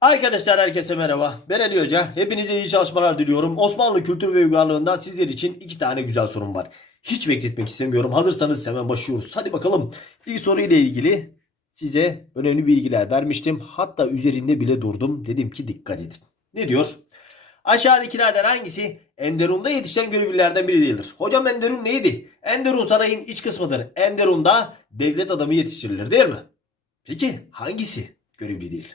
Arkadaşlar herkese merhaba. Ben Ali Hoca. Hepinize iyi çalışmalar diliyorum. Osmanlı kültür ve uygarlığından sizler için iki tane güzel sorum var. Hiç bekletmek istemiyorum. Hazırsanız hemen başlıyoruz. Hadi bakalım. İlk soruyla ilgili size önemli bilgiler vermiştim. Hatta üzerinde bile durdum. Dedim ki dikkat edin. Ne diyor? Aşağıdakilerden hangisi Enderun'da yetişen görevlilerden biri değildir? Hocam Enderun neydi? Enderun sarayın iç kısmıdır. Enderun'da devlet adamı yetiştirilir değil mi? Peki hangisi görevli değil?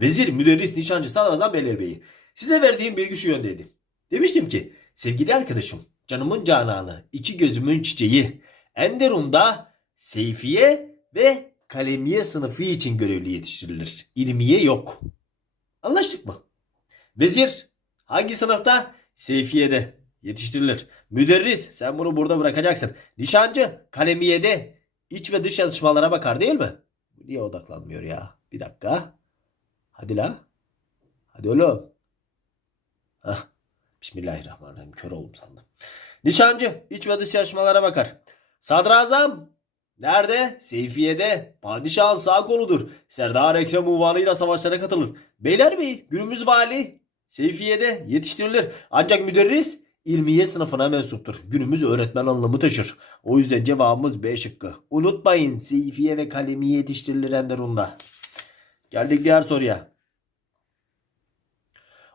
Vezir, müderris, nişancı, sadrazam, beylerbeyi. Size verdiğim bilgi şu yöndeydi. Demiştim ki sevgili arkadaşım, canımın cananı, iki gözümün çiçeği, Enderun'da Seyfiye ve Kalemiye sınıfı için görevli yetiştirilir. İlmiye yok. Anlaştık mı? Vezir hangi sınıfta? Seyfiye'de yetiştirilir. Müderris sen bunu burada bırakacaksın. Nişancı Kalemiye'de iç ve dış yazışmalara bakar değil mi? Niye odaklanmıyor ya? Bir dakika. Hadi la. Hadi oğlum. Hah. Bismillahirrahmanirrahim. Kör oldum sandım. Nişancı iç ve dış yarışmalara bakar. Sadrazam nerede? Seyfiye'de. Padişahın sağ koludur. Serdar Ekrem unvanıyla savaşlara katılır. Beylerbeyi günümüz vali. Seyfiye'de yetiştirilir. Ancak müderris ilmiye sınıfına mensuptur. Günümüz öğretmen anlamı taşır. O yüzden cevabımız B şıkkı. Unutmayın Seyfiye ve kalemiye yetiştirilir Enderun'da. Geldik diğer soruya.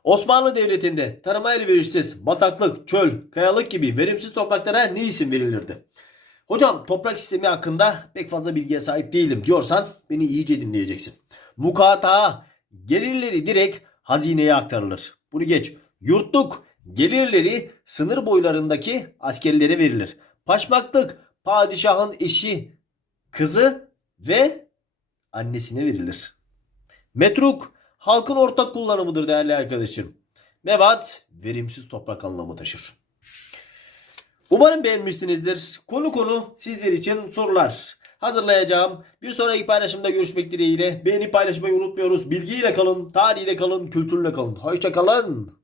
Osmanlı Devleti'nde tarıma elverişsiz, bataklık, çöl, kayalık gibi verimsiz topraklara ne isim verilirdi? Hocam toprak sistemi hakkında pek fazla bilgiye sahip değilim diyorsan beni iyice dinleyeceksin. Mukata gelirleri direkt hazineye aktarılır. Bunu geç. Yurtluk gelirleri sınır boylarındaki askerlere verilir. Paşmaklık padişahın eşi, kızı ve annesine verilir. Metruk halkın ortak kullanımıdır değerli arkadaşım. Mevat verimsiz toprak anlamı taşır. Umarım beğenmişsinizdir. Konu konu sizler için sorular hazırlayacağım. Bir sonraki paylaşımda görüşmek dileğiyle. Beğeni paylaşmayı unutmuyoruz. Bilgiyle kalın, tarihiyle kalın, kültürle kalın. Hoşça kalın.